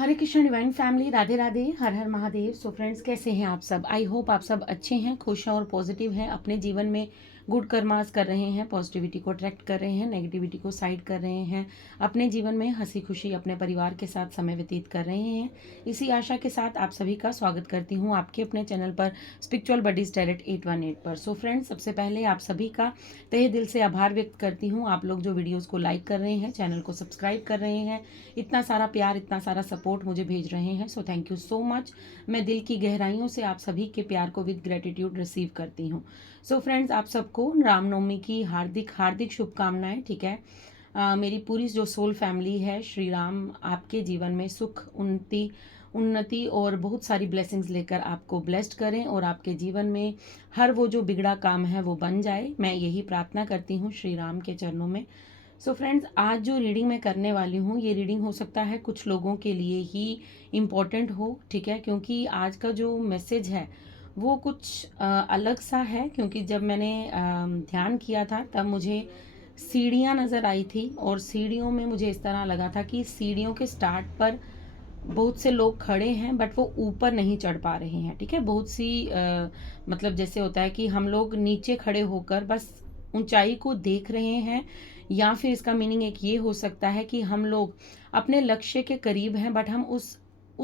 हरे Krishna divine family, Radhe Radhe, हर हर Mahadev. So friends, कैसे हैं आप सब? आई होप आप सब अच्छे हैं, खुश हैं और पॉजिटिव हैं। अपने जीवन में गुड कर्मास कर रहे हैं, पॉजिटिविटी को अट्रैक्ट कर रहे हैं, नेगेटिविटी को साइड कर रहे हैं, अपने जीवन में हंसी खुशी अपने परिवार के साथ समय व्यतीत कर रहे हैं। इसी आशा के साथ आप सभी का स्वागत करती हूँ आपके अपने चैनल पर, स्पिरिचुअल बडीज टैलेंट 818 पर। सो फ्रेंड्स, सबसे पहले आप सभी का तहे दिल से आभार व्यक्त करती हूँ। आप लोग जो वीडियोज़ को लाइक कर रहे हैं, चैनल को सब्सक्राइब कर रहे हैं, इतना सारा प्यार, इतना सारा सपोर्ट मुझे भेज रहे हैं। So thank you so much. मैं दिल की गहराइयों से आप सभी के प्यार को विद ग्रेटिट्यूड रिसीव करती हूँ। सो फ्रेंड्स, आप सबको रामनवमी की हार्दिक हार्दिक शुभकामनाएं। ठीक है, मेरी पूरी जो सोल फैमिली है, श्री राम आपके जीवन में सुख, उन्नति और बहुत सारी ब्लेसिंग्स लेकर आपको ब्लेस्ड करें और आपके जीवन में हर वो जो बिगड़ा काम है वो बन जाए। मैं यही प्रार्थना करती हूँ श्री राम के चरणों में। सो फ्रेंड्स, आज जो रीडिंग मैं करने वाली हूँ, ये रीडिंग हो सकता है कुछ लोगों के लिए ही इम्पॉर्टेंट हो। ठीक है, क्योंकि आज का जो मैसेज है वो कुछ अलग सा है। क्योंकि जब मैंने ध्यान किया था तब मुझे सीढ़ियाँ नज़र आई थी और सीढ़ियों में मुझे इस तरह लगा था कि सीढ़ियों के स्टार्ट पर बहुत से लोग खड़े हैं बट वो ऊपर नहीं चढ़ पा रहे हैं। ठीक है, बहुत सी मतलब जैसे होता है कि हम लोग नीचे खड़े होकर बस ऊंचाई को देख रहे हैं, या फिर इसका मीनिंग एक ये हो सकता है कि हम लोग अपने लक्ष्य के करीब हैं बट हम उस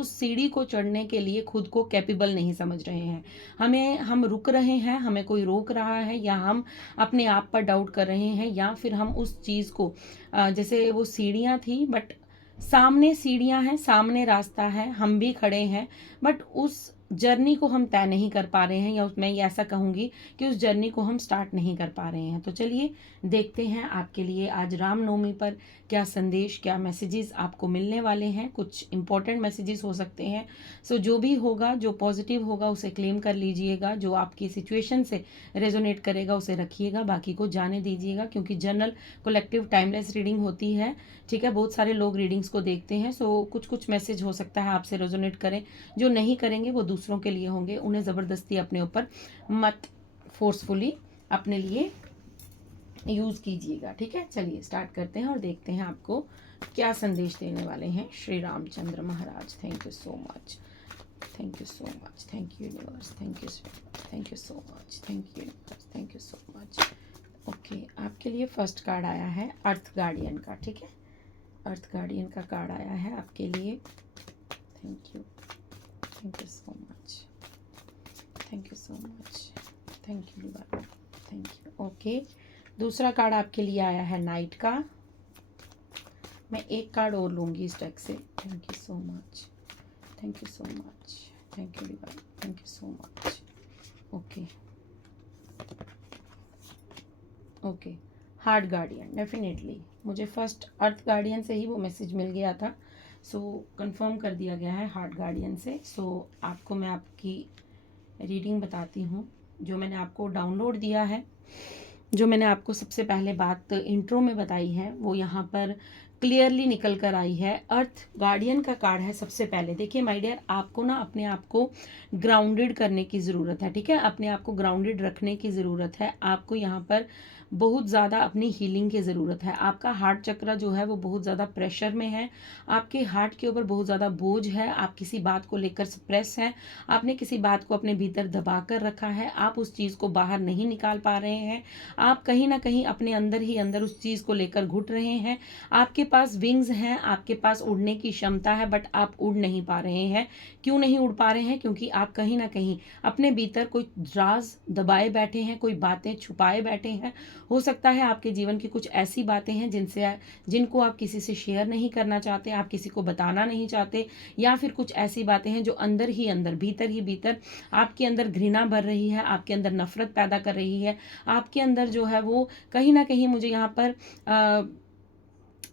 सीढ़ी को चढ़ने के लिए खुद को कैपेबल नहीं समझ रहे हैं। हम रुक रहे हैं, हमें कोई रोक रहा है, या हम अपने आप पर डाउट कर रहे हैं, या फिर हम उस चीज़ को जैसे वो सीढ़ियाँ थी बट सामने सीढ़ियां हैं, सामने रास्ता है, हम भी खड़े हैं बट उस जर्नी को हम तय नहीं कर पा रहे हैं, या मैं ये ऐसा कहूँगी कि उस जर्नी को हम स्टार्ट नहीं कर पा रहे हैं। तो चलिए देखते हैं आपके लिए आज रामनवमी पर क्या संदेश, क्या मैसेजेस आपको मिलने वाले हैं। कुछ इंपॉर्टेंट मैसेजेस हो सकते हैं। सो जो भी होगा, जो पॉजिटिव होगा उसे क्लेम कर लीजिएगा, जो आपकी सिचुएशन से रेजोनेट करेगा उसे रखिएगा, बाकी को जाने दीजिएगा। क्योंकि जनरल कलेक्टिव टाइमलेस रीडिंग होती है। ठीक है, बहुत सारे लोग रीडिंग्स को देखते हैं। सो कुछ मैसेज हो सकता है आपसे रेजोनेट करें, जो नहीं करेंगे वो दूसरों के लिए होंगे। उन्हें ज़बरदस्ती अपने ऊपर मत फोर्सफुली अपने लिए यूज़ कीजिएगा। ठीक है, चलिए स्टार्ट करते हैं और देखते हैं आपको क्या संदेश देने वाले हैं Shri Ramchandra Maharaj. Thank you so much, thank you so much, thank you universe, thank you so much, thank you universe, thank you so much. Okay, आपके लिए फर्स्ट कार्ड आया है अर्थ गार्डियन का। ठीक है, अर्थ गार्डियन का कार्ड आया है आपके लिए। Thank you so much, thank you so much, thank you divine, thank you. Okay, दूसरा कार्ड आपके लिए आया है नाइट का। मैं एक कार्ड और लूँगी इस डेक से। Thank you so much, thank you so much, thank you divine, thank you so much. Okay, heart guardian. Definitely मुझे फर्स्ट अर्थ गार्डियन से ही वो मैसेज मिल गया था। सो कंफर्म कर दिया गया है हार्ट गार्डियन से। सो आपको मैं आपकी रीडिंग बताती हूँ जो मैंने आपको डाउनलोड दिया है। जो मैंने आपको सबसे पहले बात इंट्रो में बताई है वो यहाँ पर क्लियरली निकल कर आई है। अर्थ गार्डियन का कार्ड है। सबसे पहले देखिए माय डियर, आपको ना अपने आप को ग्राउंडेड करने की ज़रूरत है। ठीक है, अपने आप को ग्राउंडेड रखने की ज़रूरत है। आपको यहाँ पर बहुत ज़्यादा अपनी हीलिंग की ज़रूरत है। आपका हार्ट चक्र जो है वो बहुत ज़्यादा प्रेशर में है। आपके हार्ट के ऊपर बहुत ज़्यादा बोझ है। आप किसी बात को लेकर सप्रेस हैं। आपने किसी बात को अपने भीतर दबा कर रखा है। आप उस चीज़ को बाहर नहीं निकाल पा रहे हैं। आप कहीं ना कहीं अपने अंदर ही अंदर उस चीज़ को लेकर घुट रहे हैं। आपके पास विंग्स हैं, आपके पास उड़ने की क्षमता है बट आप उड़ नहीं पा रहे हैं। क्यों नहीं उड़ पा रहे हैं? क्योंकि आप कहीं ना कहीं अपने भीतर कोई राज दबाए बैठे हैं, कोई बातें छुपाए बैठे हैं। हो सकता है आपके जीवन की कुछ ऐसी बातें हैं जिनको आप किसी से शेयर नहीं करना चाहते, आप किसी को बताना नहीं चाहते, या फिर कुछ ऐसी बातें हैं जो अंदर ही अंदर, भीतर ही भीतर आपके अंदर घृणा भर रही है, आपके अंदर नफरत पैदा कर रही है। आपके अंदर जो है वो कहीं ना कहीं मुझे यहाँ पर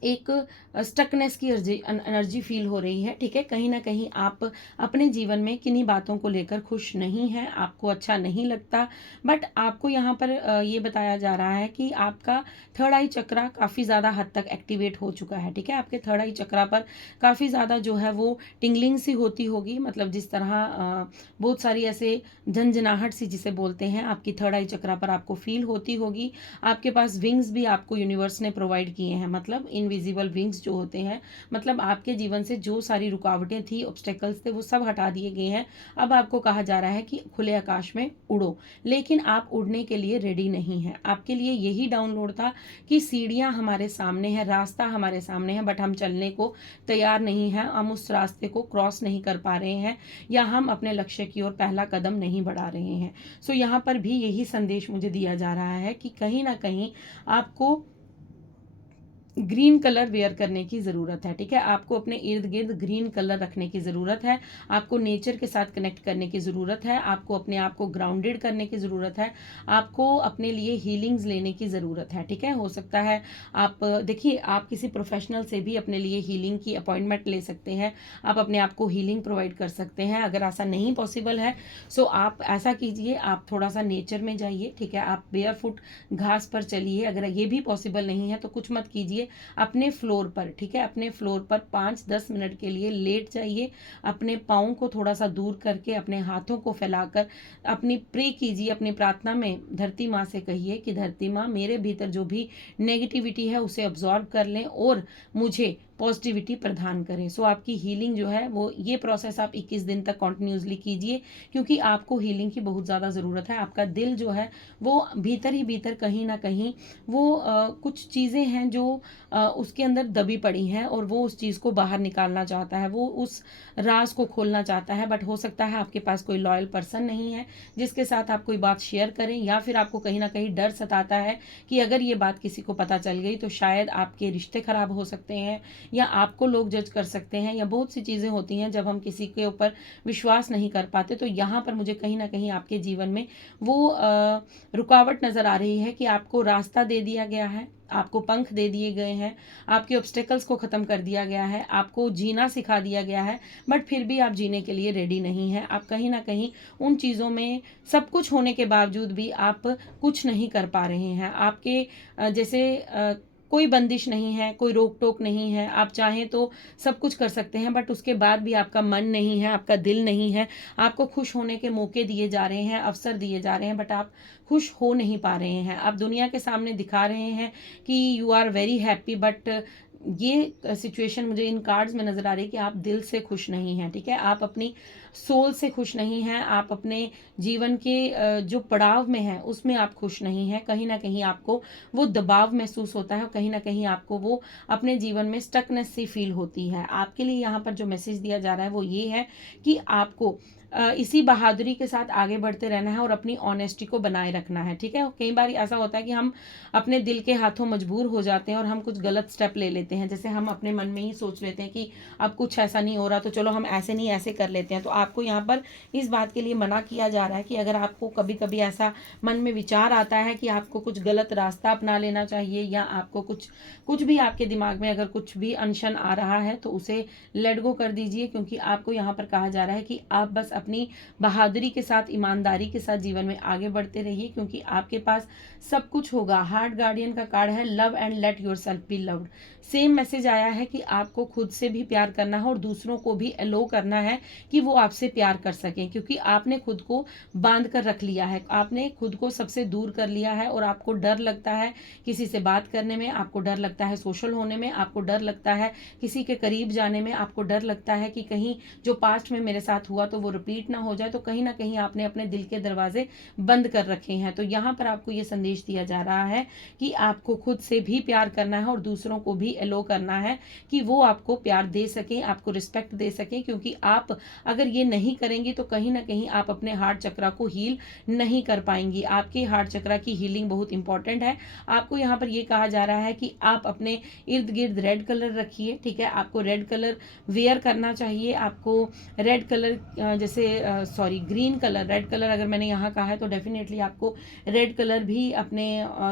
एक स्टकनेस की एनर्जी फील हो रही है। ठीक है, कहीं ना कहीं आप अपने जीवन में किन्हीं बातों को लेकर खुश नहीं हैं, आपको अच्छा नहीं लगता। बट आपको यहाँ पर ये बताया जा रहा है कि आपका थर्ड आई चक्रा काफ़ी ज़्यादा हद तक एक्टिवेट हो चुका है। ठीक है, आपके थर्ड आई चक्रा पर काफ़ी ज़्यादा जो है वो टिंगलिंग सी होती होगी। मतलब जिस तरह बहुत सारी ऐसे झंझनाहट सी जिसे बोलते हैं, आपकी थर्ड आई चक्रा पर आपको फील होती होगी। आपके पास विंग्स भी आपको यूनिवर्स ने प्रोवाइड किए हैं, मतलब इनविजिबल विंग्स जो होते हैं, मतलब आपके जीवन से जो सारी रुकावटें थी, ऑब्स्टेकल्स थे, वो सब हटा दिए गए हैं। अब आपको कहा जा रहा है कि खुले आकाश में उड़ो, लेकिन आप उड़ने के लिए रेडी नहीं हैं। आपके लिए यही डाउनलोड था कि सीढ़ियां हमारे सामने है, रास्ता हमारे सामने है, बट हम चलने को तैयार नहीं हैं, हम उस रास्ते को क्रॉस नहीं कर पा रहे हैं, या हम अपने लक्ष्य की ओर पहला कदम नहीं बढ़ा रहे हैं। सो यहाँ पर भी यही संदेश मुझे दिया जा रहा है कि कहीं ना कहीं आपको ग्रीन कलर वेयर करने की ज़रूरत है। ठीक है, आपको अपने इर्द गिर्द ग्रीन कलर रखने की ज़रूरत है, आपको नेचर के साथ कनेक्ट करने की ज़रूरत है, आपको अपने आप को ग्राउंडेड करने की ज़रूरत है, आपको अपने लिए हीलिंग्स लेने की ज़रूरत है। ठीक है, हो सकता है आप देखिए, आप किसी प्रोफेशनल से भी अपने लिए हीलिंग की अपॉइंटमेंट ले सकते हैं, आप अपने आप को हीलिंग प्रोवाइड कर सकते हैं। अगर ऐसा नहीं पॉसिबल है सो आप ऐसा कीजिए, आप थोड़ा सा नेचर में जाइए। ठीक है, आप बेयर फुट घास पर चलिए। अगर ये भी पॉसिबल नहीं है तो कुछ मत कीजिए, अपने फ्लोर पर, ठीक है, अपने फ्लोर पर 5-10 मिनट के लिए लेट जाइए, अपने पाँव को थोड़ा सा दूर करके अपने हाथों को फैलाकर अपनी प्रे कीजिए, अपनी प्रार्थना में धरती माँ से कहिए कि धरती माँ, मेरे भीतर जो भी नेगेटिविटी है उसे अब्जॉर्ब कर लें और मुझे पॉजिटिविटी प्रदान करें। सो आपकी हीलिंग जो है वो, ये प्रोसेस आप 21 दिन तक कॉन्टिन्यूसली कीजिए, क्योंकि आपको हीलिंग की बहुत ज़्यादा ज़रूरत है। आपका दिल जो है वो भीतर ही भीतर कहीं ना कहीं वो कुछ चीज़ें हैं जो उसके अंदर दबी पड़ी हैं और वो उस चीज़ को बाहर निकालना चाहता है, वो उस राज को खोलना चाहता है। बट हो सकता है आपके पास कोई लॉयल पर्सन नहीं है जिसके साथ आप कोई बात शेयर करें, या फिर आपको कहीं ना कहीं डर सताता है कि अगर ये बात किसी को पता चल गई तो शायद आपके रिश्ते खराब हो सकते हैं, या आपको लोग जज कर सकते हैं, या बहुत सी चीज़ें होती हैं जब हम किसी के ऊपर विश्वास नहीं कर पाते। तो यहाँ पर मुझे कहीं ना कहीं आपके जीवन में वो रुकावट नज़र आ रही है कि आपको रास्ता दे दिया गया है, आपको पंख दे दिए गए हैं, आपके ऑब्स्टेकल्स को ख़त्म कर दिया गया है, आपको जीना सिखा दिया गया है, बट फिर भी आप जीने के लिए रेडी नहीं हैं। आप कहीं ना कहीं उन चीज़ों में सब कुछ होने के बावजूद भी आप कुछ नहीं कर पा रहे हैं। आपके जैसे कोई बंदिश नहीं है, कोई रोक टोक नहीं है, आप चाहें तो सब कुछ कर सकते हैं, बट उसके बाद भी आपका मन नहीं है, आपका दिल नहीं है। आपको खुश होने के मौके दिए जा रहे हैं, अवसर दिए जा रहे हैं, बट आप खुश हो नहीं पा रहे हैं। आप दुनिया के सामने दिखा रहे हैं कि you are very happy, but ये सिचुएशन मुझे इन कार्ड्स में नज़र आ रही है कि आप दिल से खुश नहीं हैं। ठीक है, आप अपनी सोल से खुश नहीं हैं, आप अपने जीवन के जो पड़ाव में हैं उसमें आप खुश नहीं हैं। कहीं ना कहीं आपको वो दबाव महसूस होता है, कहीं ना कहीं आपको वो अपने जीवन में स्टकनेस सी फील होती है। आपके लिए यहाँ पर जो मैसेज दिया जा रहा है वो ये है कि आपको इसी बहादुरी के साथ आगे बढ़ते रहना है और अपनी ऑनेस्टी को बनाए रखना है। ठीक है, कई बार ऐसा होता है कि हम अपने दिल के हाथों मजबूर हो जाते हैं और हम कुछ गलत स्टेप ले लेते हैं। जैसे हम अपने मन में ही सोच लेते हैं कि अब कुछ ऐसा नहीं हो रहा तो चलो हम ऐसे नहीं ऐसे कर लेते हैं। तो आपको यहाँ पर इस बात के लिए मना किया जा रहा है कि अगर आपको कभी कभी ऐसा मन में विचार आता है कि आपको कुछ गलत रास्ता अपना लेना चाहिए, या आपको कुछ भी आपके दिमाग में अगर कुछ भी अनशन आ रहा है तो उसे लेट गो कर दीजिए, क्योंकि आपको यहाँ पर कहा जा रहा है कि आप बस अपनी बहादुरी के साथ, ईमानदारी के साथ जीवन में आगे बढ़ते रहिए, क्योंकि आपके पास सब कुछ होगा। हार्ट गार्डियन का कार्ड है love and let yourself be loved. Same message आया है कि आपको खुद से भी प्यार करना है और दूसरों को भी अलो करना है कि वो आपसे प्यार कर सकें, क्योंकि आपने खुद को बांध कर रख लिया है, आपने खुद को सबसे दूर कर लिया है और आपको डर लगता है किसी से बात करने में, आपको डर लगता है सोशल होने में, आपको डर लगता है किसी के करीब जाने में, आपको डर लगता है कि कहीं जो पास्ट में मेरे साथ हुआ तो वो रिपीट ना हो जाए। तो कहीं ना कहीं आपने अपने दिल के दरवाजे बंद कर रखे हैं। तो यहाँ पर आपको ये संदेश दिया जा रहा है कि आपको खुद से भी प्यार करना है और दूसरों को भी अलो करना है कि वो आपको प्यार दे सकें, आपको रिस्पेक्ट दे सकें, क्योंकि आप अगर ये नहीं करेंगे तो कहीं ना कहीं आप अपने हार्ट चक्रा को हील नहीं कर पाएंगी। आपके हार्ट चक्रा की हीलिंग बहुत इंपॉर्टेंट है। आपको यहाँ पर ये कहा जा रहा है कि आप अपने इर्द गिर्द रेड कलर रखिए। ठीक है, आपको रेड कलर वेयर करना चाहिए। आपको रेड कलर जैसे ग्रीन कलर, रेड कलर अगर मैंने यहाँ कहा है तो डेफिनेटली आपको रेड कलर भी अपने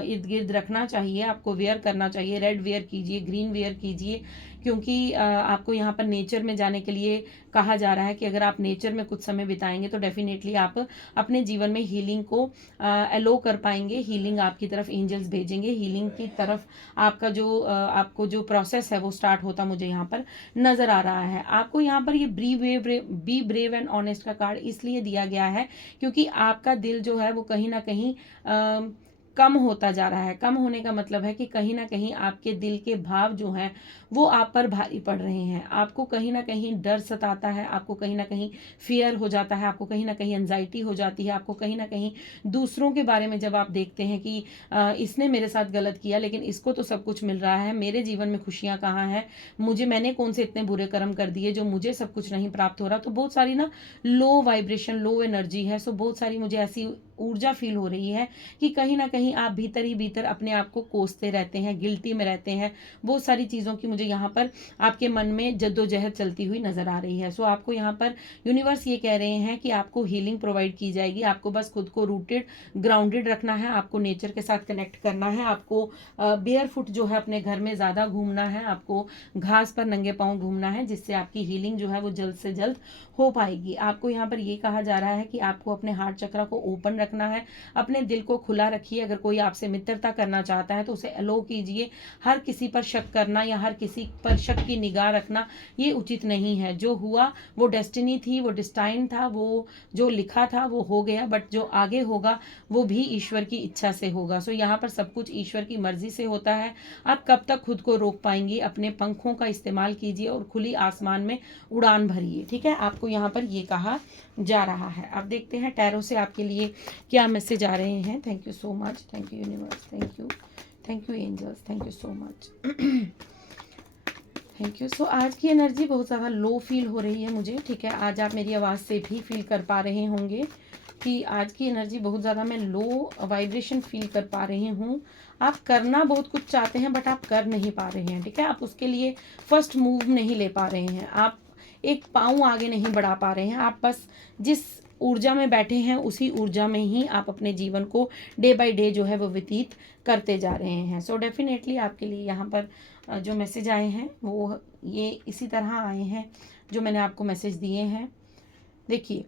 इर्द गिर्द रखना चाहिए, आपको वेयर करना चाहिए। रेड वेयर कीजिए, ग्रीन वेयर कीजिए, क्योंकि आपको यहाँ पर नेचर में जाने के लिए कहा जा रहा है कि अगर आप नेचर में कुछ समय बिताएंगे तो डेफिनेटली आप अपने जीवन में हीलिंग को अलो कर पाएंगे। हीलिंग आपकी तरफ एंजल्स भेजेंगे, हीलिंग की तरफ आपका जो आपको जो प्रोसेस है वो स्टार्ट होता मुझे यहाँ पर नज़र आ रहा है। आपको यहाँ पर ये बी ब्रेव एंड ऑनेस्ट का कार्ड इसलिए दिया गया है क्योंकि आपका दिल जो है वो कहीं ना कहीं कम होता जा रहा है। कम होने का मतलब है कि कहीं न कहीं आपके दिल के भाव जो हैं वो आप पर भारी पड़ रहे हैं। आपको कहीं न कहीं डर सताता है, आपको कहीं न कहीं फ़ियर हो जाता है, आपको कहीं न कहीं एंग्ज़ायटी हो जाती है, आपको कहीं न कहीं दूसरों के बारे में जब आप देखते हैं कि इसने मेरे साथ गलत किया लेकिन इसको तो सब कुछ मिल रहा है, मेरे जीवन में खुशियाँ कहाँ हैं? मैंने कौन से इतने बुरे कर्म कर दिए जो मुझे सब कुछ नहीं प्राप्त हो रहा। तो बहुत सारी ना लो वाइब्रेशन, लो एनर्जी है। सो बहुत सारी मुझे ऐसी ऊर्जा फ़ील हो रही है कि कहीं न कहीं आप भीतर ही भीतर अपने आप को कोसते रहते हैं, गिल्टी में रहते हैं। बहुत सारी चीज़ों की मुझे यहाँ पर आपके मन में जद्दोजहद चलती हुई नज़र आ रही है। सो आपको यहाँ पर यूनिवर्स ये कह रहे हैं कि आपको हीलिंग प्रोवाइड की जाएगी। आपको बस खुद को रूटेड, ग्राउंडेड रखना है, आपको नेचर के साथ कनेक्ट करना है, आपको बेयर फुट जो है अपने घर में ज़्यादा घूमना है, आपको घास पर नंगे पाँव घूमना है, जिससे आपकी हीलिंग जो है वो जल्द से जल्द हो पाएगी। आपको यहाँ पर ये कहा जा रहा है कि आपको अपने हार्ट चक्र को ओपन रखना है, अपने दिल को खुला रखिए। अगर कोई आपसे मित्रता करना चाहता है तो उसे अलो कीजिए। हर किसी पर शक करना या हर किसी पर शक की निगाह रखना ये उचित नहीं है। जो हुआ वो डेस्टिनी थी, वो डिस्टाइन था, वो जो लिखा था वो हो गया, बट जो आगे होगा वो भी ईश्वर की इच्छा से होगा। सो यहाँ पर सब कुछ ईश्वर की मर्जी से होता है। आप कब तक खुद को रोक पाएंगी? अपने पंखों का इस्तेमाल कीजिए और खुली आसमान में उड़ान भरिए। ठीक है, आपको यहाँ पर ये कहा जा रहा है। अब देखते हैं टैरो से आपके लिए क्या मैसेज आ रहे हैं। Thank you so much, thank you universe, thank you angels, thank you so much, thank you. So आज की एनर्जी बहुत ज़्यादा लो फील हो रही है मुझे। ठीक है, आज आप मेरी आवाज़ से भी फील कर पा रहे होंगे कि आज की एनर्जी बहुत ज़्यादा मैं लो वाइब्रेशन फील कर पा रही हूँ। आप करना बहुत कुछ चाहते हैं बट आप कर नहीं पा रहे हैं। ठीक है, आप उसके लिए फर्स्ट मूव नहीं ले पा रहे हैं, आप एक पाँव आगे नहीं बढ़ा पा रहे हैं। आप बस जिस ऊर्जा में बैठे हैं उसी ऊर्जा में ही आप अपने जीवन को डे बाय डे जो है वो व्यतीत करते जा रहे हैं। सो डेफिनेटली आपके लिए यहाँ पर जो मैसेज आए हैं वो ये इसी तरह आए हैं जो मैंने आपको मैसेज दिए हैं। देखिए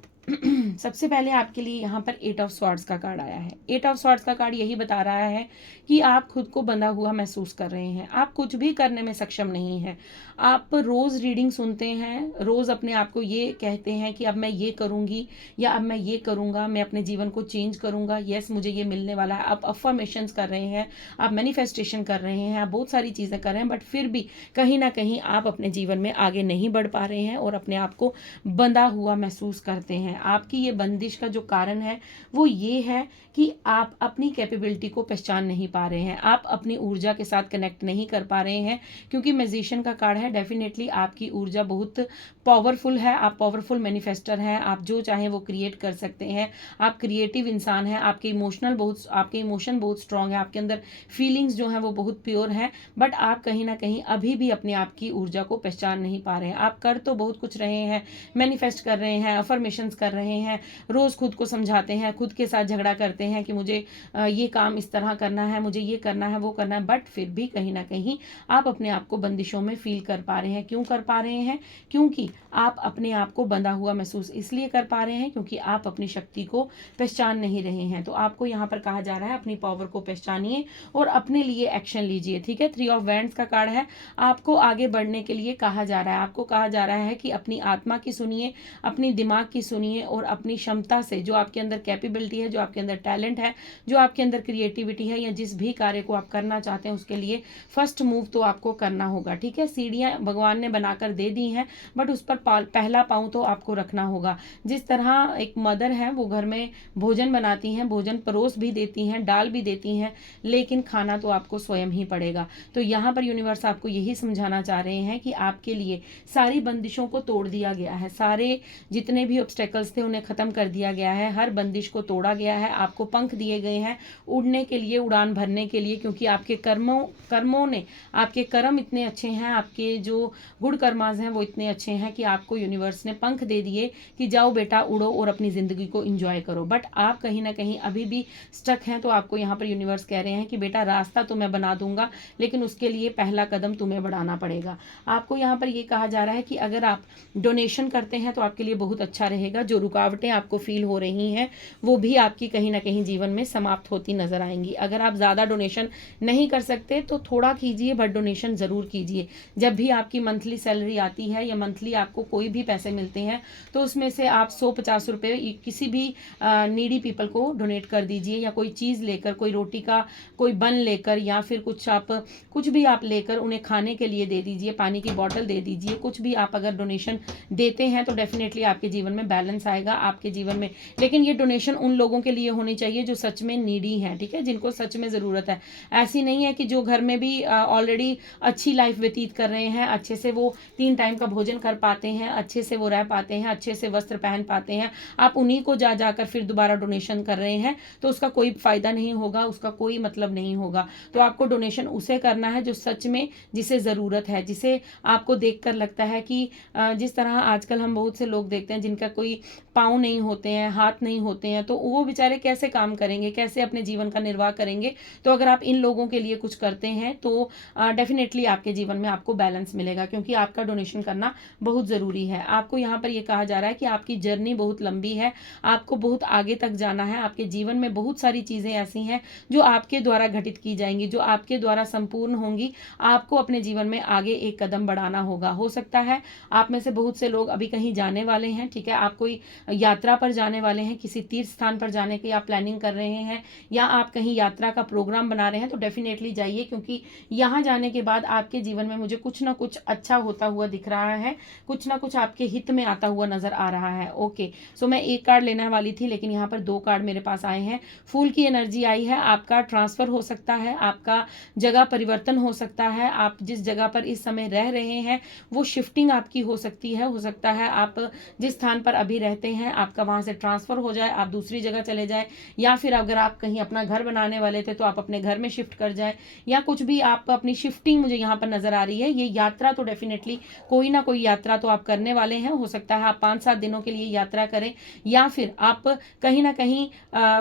सबसे पहले आपके लिए यहाँ पर 8 ऑफ स्वॉर्ड्स का कार्ड आया है। 8 ऑफ स्वॉर्ड्स का कार्ड यही बता रहा है कि आप खुद को बंधा हुआ महसूस कर रहे हैं, आप कुछ भी करने में सक्षम नहीं हैं। आप रोज़ रीडिंग सुनते हैं, रोज़ अपने आप को ये कहते हैं कि अब मैं ये करूँगी या अब मैं ये करूँगा, मैं अपने जीवन को चेंज करूँगा, यस मुझे ये मिलने वाला है। आप अफर्मेशंस कर रहे हैं, आप मैनिफेस्टेशन कर रहे हैं, आप बहुत सारी चीज़ें कर रहे हैं, बट फिर भी कहीं ना कहीं आप अपने जीवन में आगे नहीं बढ़ पा रहे हैं और अपने आप को बंधा हुआ महसूस करते हैं। आपकी ये बंदिश का जो कारण है वो ये है कि आप अपनी कैपेबिलिटी को पहचान नहीं पा रहे हैं, आप अपनी ऊर्जा के साथ कनेक्ट नहीं कर पा रहे हैं। क्योंकि मैजिशियन का कार्ड है, डेफिनेटली आपकी ऊर्जा बहुत पावरफुल है, आप पावरफुल मैनिफेस्टर हैं, आप जो चाहें वो क्रिएट कर सकते हैं, आप क्रिएटिव इंसान हैं, आपके इमोशन बहुत स्ट्रांग है, आपके अंदर फीलिंग्स जो हैं वो बहुत प्योर हैं, बट आप कहीं ना कहीं अभी भी अपने आप की ऊर्जा को पहचान नहीं पा रहे हैं। आप कर तो बहुत कुछ रहे हैं, मैनिफेस्ट कर रहे हैं, अफर्मेशंस कर रहे हैं, रोज़ खुद को समझाते हैं, खुद के साथ झगड़ा करते हैं कि मुझे ये काम इस तरह करना है, मुझे ये करना है, वो करना है, बट फिर भी कहीं ना कहीं आप अपने आप को बंदिशों में फील कर पा रहे हैं। क्यों कर पा रहे हैं? क्योंकि आप अपने आप को बंधा हुआ महसूस इसलिए कर पा रहे हैं क्योंकि आप अपनी शक्ति को पहचान नहीं रहे हैं। तो आपको यहाँ पर कहा जा रहा है अपनी पावर को पहचानिए और अपने लिए एक्शन लीजिए। ठीक है, 3 ऑफ वैंड्स का कार्ड है, आपको आगे बढ़ने के लिए कहा जा रहा है। आपको कहा जा रहा है कि अपनी आत्मा की सुनिए, अपनी दिमाग की सुनिए और अपनी क्षमता से, जो आपके अंदर कैपेबिलिटी है, जो आपके अंदर टैलेंट है, जो आपके अंदर क्रिएटिविटी है, या जिस भी कार्य को आप करना चाहते हैं उसके लिए फर्स्ट मूव तो आपको करना होगा। ठीक है, सीढ़ियाँ भगवान ने बनाकर दे दी हैं बट उस पर पहला पाँव तो आपको रखना होगा। जिस तरह एक मदर है वो घर में भोजन बनाती हैं, भोजन परोस भी देती हैं, डाल भी देती हैं, लेकिन खाना तो आपको स्वयं ही पड़ेगा। तो यहाँ पर यूनिवर्स आपको यही समझाना चाह रहे हैं कि आपके लिए सारी बंदिशों को तोड़ दिया गया है, सारे जितने भी ऑब्स्टेकल्स थे उन्हें ख़त्म कर दिया गया है, हर बंदिश को तोड़ा गया है, आपको पंख दिए गए हैं उड़ने के लिए, उड़ान भरने के लिए, क्योंकि आपके कर्मों ने, आपके कर्म इतने अच्छे हैं, आपके जो गुड कर्माज हैं वो इतने अच्छे हैं कि आपको यूनिवर्स ने पंख दे दिए कि जाओ बेटा उड़ो और अपनी ज़िंदगी को एंजॉय करो। बट आप कहीं ना कहीं अभी भी स्टक हैं। तो आपको यहाँ पर यूनिवर्स कह रहे हैं कि बेटा रास्ता तो मैं बना दूंगा, लेकिन उसके लिए पहला कदम तुम्हें बढ़ाना पड़ेगा। आपको यहाँ पर ये कहा जा रहा है कि अगर आप डोनेशन करते हैं तो आपके लिए बहुत अच्छा रहेगा। जो रुकावटें आपको फील हो रही हैं वो भी आपकी कहीं ना कहीं जीवन में समाप्त होती नजर आएंगी। अगर आप ज़्यादा डोनेशन नहीं कर सकते तो थोड़ा कीजिए, बट डोनेशन ज़रूर कीजिए। जब भी आपकी मंथली सैलरी आती है या मंथली आपको कोई भी पैसे मिलते हैं तो उसमें से आप 100-50 रुपये किसी भी नीडी पीपल को डोनेट कर दीजिए, या कोई चीज़ लेकर, कोई रोटी का कोई बन लेकर, या फिर कुछ भी आप लेकर उन्हें खाने के लिए दे दीजिए, पानी की बॉटल दे दीजिए। कुछ भी आप अगर डोनेशन देते हैं तो डेफिनेटली आपके जीवन में बैलेंस आएगा आपके जीवन में। लेकिन ये डोनेशन उन लोगों के लिए होनी चाहिए जो सच में नीडी हैं, ठीक है, जिनको सच में ज़रूरत है। ऐसी नहीं है कि जो घर में भी ऑलरेडी अच्छी लाइफ व्यतीत कर रहे हैं, अच्छे से वो 3 टाइम का भोजन कर पाते हैं, अच्छे से वो रह पाते हैं, अच्छे से वस्त्र पहन पाते हैं, आप उन्हीं को जा जाकर फिर दोबारा डोनेशन कर रहे हैं तो उसका कोई फ़ायदा नहीं होगा, उसका कोई मतलब नहीं होगा। तो आपको डोनेशन उसे करना है जो सच में जिसे ज़रूरत है, जिसे आपको देखकर लगता है कि जिस तरह आजकल हम बहुत से लोग देखते हैं जिनका कोई पाँव नहीं होते हैं, हाथ नहीं होते हैं, तो वो बेचारे कैसे काम करेंगे, कैसे अपने जीवन का निर्वाह करेंगे। तो अगर आप इन लोगों के लिए कुछ करते हैं तो डेफिनेटली आपके जीवन में आपको बैलेंस मिलेगा, क्योंकि आपका डोनेशन करना बहुत ज़रूरी है। आपको यहाँ पर ये कहा जा रहा है कि आपकी जर्नी बहुत लंबी है, आपको बहुत आगे तक जाना है, आपके जीवन में बहुत सारी चीज़ें ऐसी हैं जो आपके द्वारा घटित की जाएंगी, जो आपके द्वारा संपूर्ण होंगी। आपको अपने जीवन में आगे एक कदम बढ़ाना होगा। हो सकता है आप में से बहुत से लोग अभी कहीं जाने वाले हैं, ठीक है, आप कोई यात्रा पर जाने वाले हैं, किसी तीर्थ स्थान पर जाने की आप प्लानिंग कर रहे हैं, या आप कहीं यात्रा का प्रोग्राम बना रहे हैं, तो डेफिनेटली जाइए, क्योंकि यहाँ जाने के बाद आपके जीवन में मुझे कुछ ना कुछ अच्छा होता हुआ दिख रहा है, कुछ ना कुछ आपके हित में आता हुआ नजर आ रहा है। ओके, सो मैं एक कार्ड लेने वाली थी लेकिन यहाँ पर 2 कार्ड मेरे पास आए हैं। फूल की एनर्जी आई है, आपका ट्रांसफर हो सकता है, आपका जगह परिवर्तन हो सकता है, आप जिस जगह पर इस समय रह रहे हैं वो शिफ्टिंग आपकी हो सकती है। हो सकता है आप जिस स्थान पर अभी रहते हैं आपका वहाँ से ट्रांसफर हो जाए, आप दूसरी जगह चले जाए, या फिर अगर आप कहीं अपना घर बनाने वाले थे तो आप अपने घर में शिफ्ट कर जाए, या कुछ भी आप अपनी शिफ्टिंग मुझे यहाँ पर नजर आ रही है। ये यात्रा तो डेफिनेटली कोई ना कोई यात्रा तो आप करने वाले हैं। हो सकता है आप 5-7 दिनों के लिए यात्रा करें, या फिर आप कहीं ना कहीं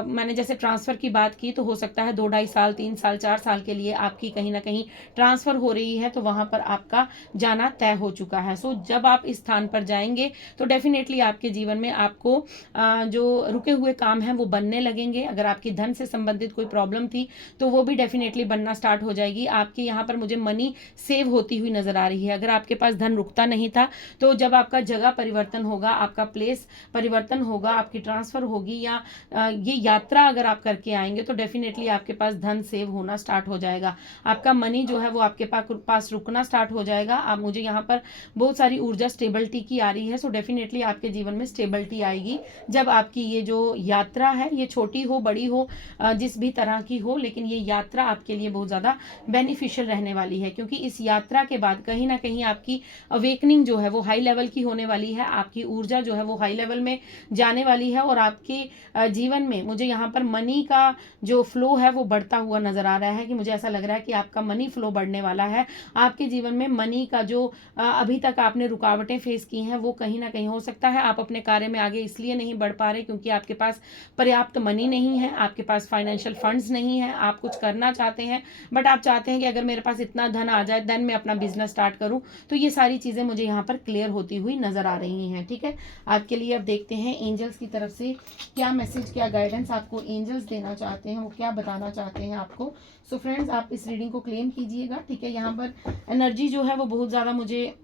मैंने जैसे ट्रांसफर की बात की तो हो सकता है 2-2.5 साल, 3 साल, 4 साल के लिए आपकी कहीं ना कहीं ट्रांसफर हो रही है, तो वहां पर आपका जाना तय हो चुका है। सो जब आप इस स्थान पर जाएंगे तो डेफिनेटली आपके जीवन में आपको जो रुके हुए काम हैं वो बनने लगेंगे। अगर आपकी धन से संबंधित कोई प्रॉब्लम थी तो वो भी डेफिनेटली बनना स्टार्ट हो जाएगी। आपके यहाँ पर मुझे मनी सेव होती हुई नजर आ रही है। अगर आपके पास धन रुकता नहीं था तो जब आपका जगह परिवर्तन होगा, आपका प्लेस परिवर्तन होगा, आपकी ट्रांसफर होगी, या ये यात्रा अगर आप करके आएंगे तो डेफिनेटली आपके पास धन सेव होना स्टार्ट हो जाएगा। आपका मनी जो है वो आपके पास रुकना स्टार्ट हो जाएगा। आप मुझे यहाँ पर बहुत सारी ऊर्जा स्टेबिलिटी की आ रही है। सो डेफिनेटली आपके जीवन में स्टेबिलिटी आएगी जब आपकी ये जो यात्रा है, ये छोटी हो बड़ी हो जिस भी तरह की हो, लेकिन ये यात्रा आपके लिए बहुत ज़्यादा बेनिफिशियल रहने वाली है, क्योंकि इस यात्रा के बाद कहीं ना कहीं आपकी अवेकनिंग जो है वो हाई लेवल की होने वाली है। आपकी ऊर्जा जो है वो हाई लेवल में जाने वाली है, और आपके जीवन में मुझे यहाँ पर मनी का जो फ्लो है वो बढ़ता हुआ नजर आ रहा है, कि मुझे ऐसा लग रहा है कि आपका मनी फ्लो बढ़ने वाला है। आपके जीवन में मनी का जो अभी तक आपने रुकावटें फेस की हैं वो कहीं ना कहीं हो सकता है आप अपने कार्य में आगे इसलिए नहीं बढ़ पा रहे क्योंकि आपके पास पर्याप्त मनी नहीं है, आपके पास फाइनेंशियल फंड्स नहीं है। आप कुछ करना चाहते हैं बट आप चाहते हैं कि अगर मेरे पास इतना धन आ जाए देन मैं अपना बिजनेस स्टार्ट करूं। तो ये सारी चीज़ें मुझे यहाँ पर क्लियर होती हुई नजर आ रही हैं। ठीक है, आपके लिए अब देखते हैं एंजल्स की तरफ से क्या मैसेज, क्या गाइडेंस आपको एंजल्स देना चाहते हैं, वो क्या बताना चाहते हैं आपको। सो फ्रेंड्स, आप इस रीडिंग को क्लेम कीजिएगा। ठीक है, यहाँ पर एनर्जी जो है वो बहुत ज़्यादा मुझे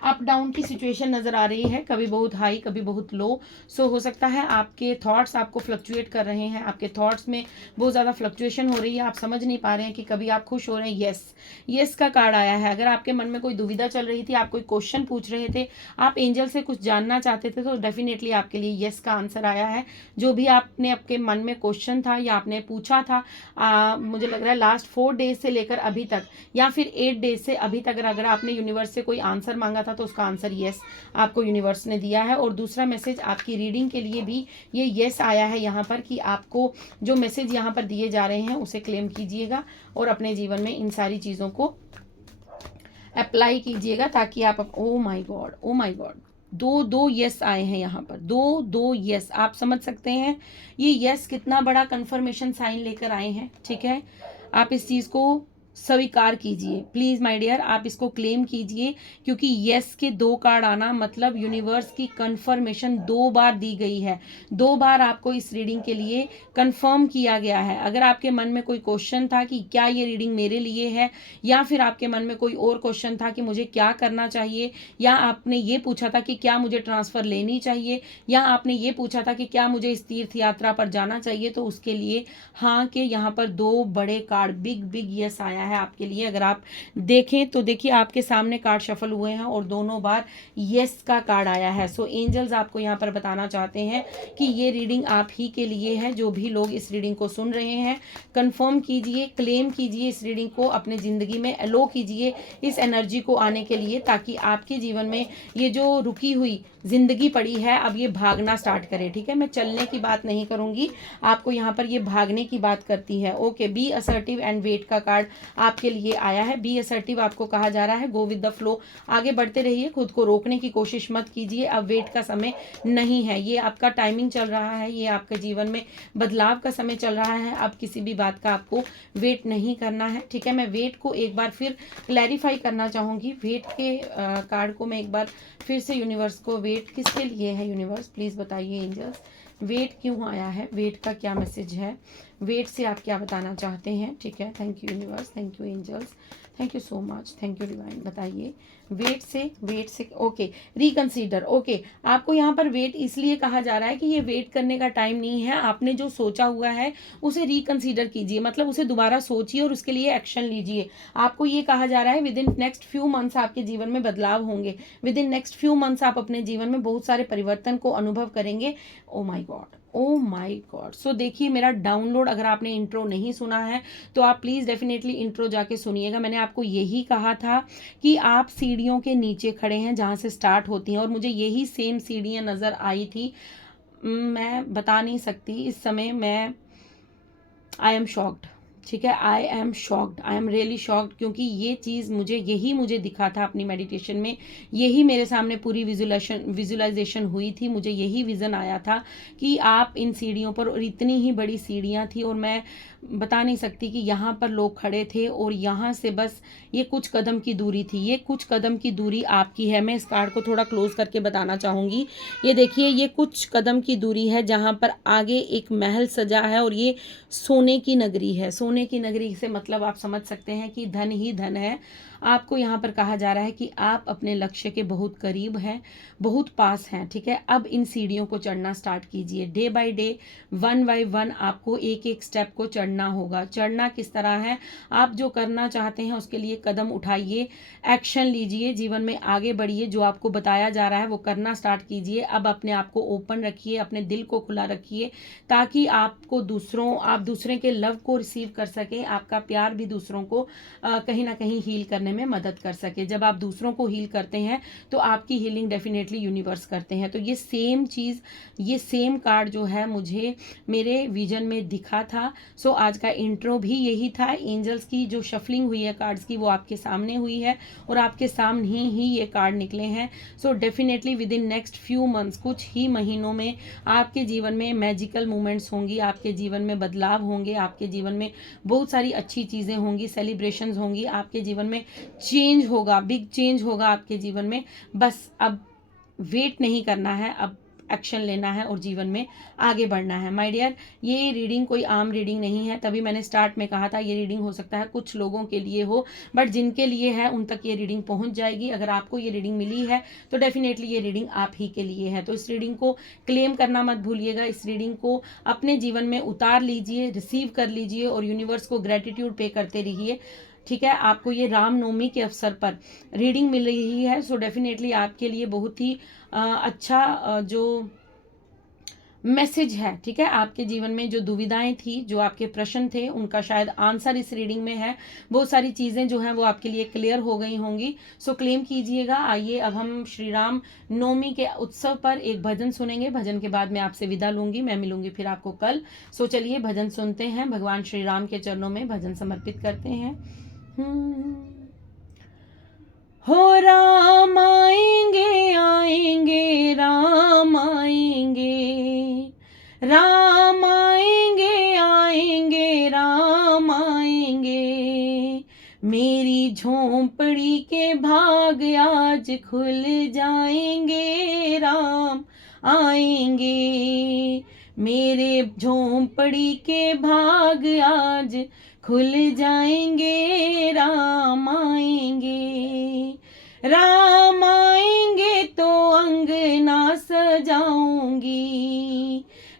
अप डाउन की सिचुएशन नज़र आ रही है, कभी बहुत हाई कभी बहुत लो। सो हो सकता है आपके थॉट्स आपको फ्लक्चुएट कर रहे हैं, आपके थॉट्स में बहुत ज़्यादा फ्लक्चुएशन हो रही है, आप समझ नहीं पा रहे हैं कि कभी आप खुश हो रहे हैं। यस का कार्ड आया है। अगर आपके मन में कोई दुविधा चल रही थी, आप कोई क्वेश्चन पूछ रहे थे, आप एंजल से कुछ जानना चाहते थे, तो डेफिनेटली आपके लिए यस का आंसर आया है। जो भी आपने आपके मन में क्वेश्चन था या आपने पूछा था, मुझे लग रहा है लास्ट 4 डेज से लेकर अभी तक, या फिर 8 डेज से अभी तक अगर आपने यूनिवर्स से कोई आंसर मांगा था तो उसका आंसर यस आपको यूनिवर्स ने दिया है। और दूसरा मैसेज आपकी रीडिंग के लिए भी ये यस आया है यहाँ पर, कि आपको जो मैसेज यहाँ पर दिए जा रहे हैं उसे क्लेम कीजिएगा और अपने जीवन में इन सारी चीज़ों को अप्लाई कीजिएगा, ताकि आप ओ माय गॉड, दो यस आए हैं यहाँ पर, दो यस। आप समझ सकते हैं ये यस कितना बड़ा कंफर्मेशन साइन लेकर आए हैं। ठीक है, आप इस चीज़ को स्वीकार कीजिए प्लीज़ माय डियर, आप इसको क्लेम कीजिए, क्योंकि यस के 2 कार्ड आना मतलब यूनिवर्स की कंफर्मेशन 2 बार दी गई है, 2 बार आपको इस रीडिंग के लिए कंफर्म किया गया है। अगर आपके मन में कोई क्वेश्चन था कि क्या ये रीडिंग मेरे लिए है, या फिर आपके मन में कोई और क्वेश्चन था कि मुझे क्या करना चाहिए, या आपने ये पूछा था कि क्या मुझे ट्रांसफ़र लेनी चाहिए, या आपने ये पूछा था कि क्या मुझे इस तीर्थ यात्रा पर जाना चाहिए, तो उसके लिए हाँ के यहाँ पर 2 बड़े कार्ड बिग बिग यस आया है आपके लिए। अगर आप देखें तो देखिए आपके सामने कार्ड शफल हुए हैं और दोनों बार यस का कार्ड आया है। सो एंजल्स आपको यहाँ पर बताना चाहते हैं कि ये रीडिंग आप ही के लिए है। जो भी लोग इस रीडिंग को सुन रहे हैं, कंफर्म कीजिए, क्लेम कीजिए इस रीडिंग को, अपने ज़िंदगी में अलो कीजिए इस एनर्जी को आने के लिए, ताकि आपके जीवन में ये जो रुकी हुई ज़िंदगी पड़ी है अब ये भागना स्टार्ट करे। ठीक है, मैं चलने की बात नहीं करूँगी, आपको यहाँ पर ये भागने की बात करती है। Okay, be assertive and wait का कार्ड आपके लिए आया है। बी असर्टिव आपको कहा जा रहा है गो विद द फ्लो, आगे बढ़ते रहिए, खुद को रोकने की कोशिश मत कीजिए। अब वेट का समय नहीं है, ये आपका टाइमिंग चल रहा है, ये आपके जीवन में बदलाव का समय चल रहा है। अब किसी भी बात का आपको वेट नहीं करना है। ठीक है, मैं वेट को एक बार फिर क्लैरिफाई करना चाहूँगी। वेट के कार्ड को मैं एक बार फिर से यूनिवर्स को, वेट किसके लिए है यूनिवर्स प्लीज़ बताइए एंजल्स, वेट क्यों आया है, वेट का क्या मैसेज है, वेट से आप क्या बताना चाहते हैं। ठीक है, thank you universe, thank you angels, thank you so much, thank you divine. बताइए वेट से ओके, रिकंसीडर। ओके, आपको यहाँ पर वेट इसलिए कहा जा रहा है कि ये वेट करने का टाइम नहीं है, आपने जो सोचा हुआ है उसे रिकंसीडर कीजिए, मतलब उसे दोबारा सोचिए और उसके लिए एक्शन लीजिए। आपको ये कहा जा रहा है with in next few months आपके जीवन में बदलाव होंगे, with in next few months आप अपने जीवन में बहुत सारे परिवर्तन को अनुभव करेंगे। ओ माई गॉड, ओ माई गॉड। सो देखिए मेरा डाउनलोड, अगर आपने इंट्रो नहीं सुना है तो आप प्लीज़ डेफिनेटली इंट्रो जाके सुनिएगा। मैंने आपको यही कहा था कि आप सीढ़ियों के नीचे खड़े हैं जहाँ से स्टार्ट होती हैं, और मुझे यही सेम सीढ़ियाँ नज़र आई थी। मैं बता नहीं सकती इस समय, मैं आई एम शॉक्ड। ठीक है, I am shocked, I am really shocked, क्योंकि ये चीज़ मुझे दिखा था अपनी मेडिटेशन में, यही मेरे सामने पूरी विजुलाइजेशन हुई थी, मुझे यही विज़न आया था कि आप इन सीढ़ियों पर, और इतनी ही बड़ी सीढ़ियाँ थी, और मैं बता नहीं सकती कि यहाँ पर लोग खड़े थे और यहाँ से बस ये कुछ कदम की दूरी थी, ये कुछ कदम की दूरी आपकी है। मैं इस कार्ड को थोड़ा क्लोज करके बताना चाहूँगी। ये देखिए, ये कुछ कदम की दूरी है जहाँ पर आगे एक महल सजा है, और ये सोने की नगरी है। सोने की नगरी से मतलब आप समझ सकते हैं कि धन ही धन है। आपको यहाँ पर कहा जा रहा है कि आप अपने लक्ष्य के बहुत करीब हैं, बहुत पास हैं। ठीक है, अब इन सीढ़ियों को चढ़ना स्टार्ट कीजिए, day by day, one by one आपको एक एक स्टेप को चढ़ना होगा। चढ़ना किस तरह है, आप जो करना चाहते हैं उसके लिए कदम उठाइए, एक्शन लीजिए, जीवन में आगे बढ़िए, जो आपको बताया जा रहा है वो करना स्टार्ट कीजिए। अब अपने आप को ओपन रखिए, अपने दिल को खुला रखिए, ताकि आपको आप दूसरे के लव को रिसीव कर सकें, आपका प्यार भी दूसरों को कहीं ना कहीं हील करने में मदद कर सके। जब आप दूसरों को हील करते हैं तो आपकी हीलिंग डेफिनेटली यूनिवर्स करते हैं। तो ये सेम चीज़, ये सेम कार्ड जो है मुझे मेरे विजन में दिखा था। सो आज का इंट्रो भी यही था। एंजल्स की जो शफलिंग हुई है कार्ड्स की, वो आपके सामने हुई है और आपके सामने ही ये कार्ड निकले हैं। So definitely with in next few months, कुछ ही महीनों में आपके जीवन में मैजिकल मोमेंट्स होंगी, आपके जीवन में बदलाव होंगे, आपके जीवन में बहुत सारी अच्छी चीज़ें होंगी, सेलिब्रेशंस होंगी, आपके जीवन में चेंज होगा, बिग चेंज होगा आपके जीवन में। बस अब वेट नहीं करना है, अब एक्शन लेना है और जीवन में आगे बढ़ना है। माय डियर, ये रीडिंग कोई आम रीडिंग नहीं है, तभी मैंने स्टार्ट में कहा था ये रीडिंग हो सकता है कुछ लोगों के लिए हो, बट जिनके लिए है उन तक ये रीडिंग पहुंच जाएगी। अगर आपको ये रीडिंग मिली है तो डेफिनेटली ये रीडिंग आप ही के लिए है। तो इस रीडिंग को क्लेम करना मत भूलिएगा, इस रीडिंग को अपने जीवन में उतार लीजिए, रिसीव कर लीजिए और यूनिवर्स को ग्रेटिट्यूड पे करते रहिए। ठीक है, आपको ये रामनवमी के अवसर पर रीडिंग मिल रही है, सो डेफिनेटली आपके लिए बहुत ही अच्छा जो मैसेज है। ठीक है, आपके जीवन में जो दुविधाएं थी, जो आपके प्रश्न थे, उनका शायद आंसर इस रीडिंग में है। बहुत सारी चीज़ें जो हैं वो आपके लिए क्लियर हो गई होंगी। सो क्लेम कीजिएगा। आइए अब हम श्री राम नवमी के उत्सव पर एक भजन सुनेंगे। भजन के बाद मैं आपसे विदा लूंगी, मैं मिलूंगी फिर आपको कल। सो चलिए भजन सुनते हैं, भगवान श्री राम के चरणों में भजन समर्पित करते हैं। हो राम आएंगे आएंगे राम आएंगे, राम आएंगे आएंगे राम आएंगे, आज खुल जाएंगे, राम आएंगे। मेरे झोंपड़ी के भाग आज खुल जाएंगे, राम आएंगे। राम आएंगे तो अंगना सजाऊंगी,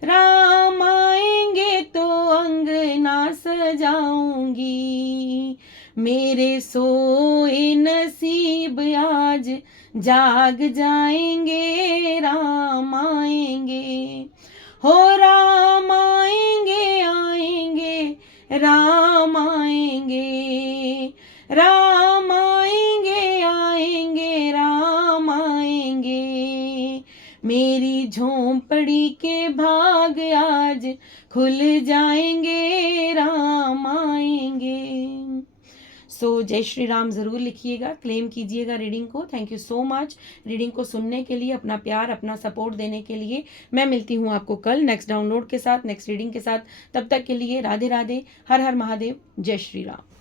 राम आएंगे तो अंगना सजाऊंगी। मेरे सोए नसीब आज जाग जाएंगे, राम आएंगे। हो राम आएंगे, आएंगे राम आएंगे, राम आएंगे, आएंगे राम आएंगे। मेरी झोंपड़ी के भाग आज खुल जाएंगे, राम आएंगे। सो जय श्री राम ज़रूर लिखिएगा, क्लेम कीजिएगा रीडिंग को। Thank you so much reading को सुनने के लिए, अपना प्यार अपना सपोर्ट देने के लिए। मैं मिलती हूँ आपको कल नेक्स्ट डाउनलोड के साथ, नेक्स्ट रीडिंग के साथ। तब तक के लिए राधे राधे, हर हर महादेव, जय श्री राम।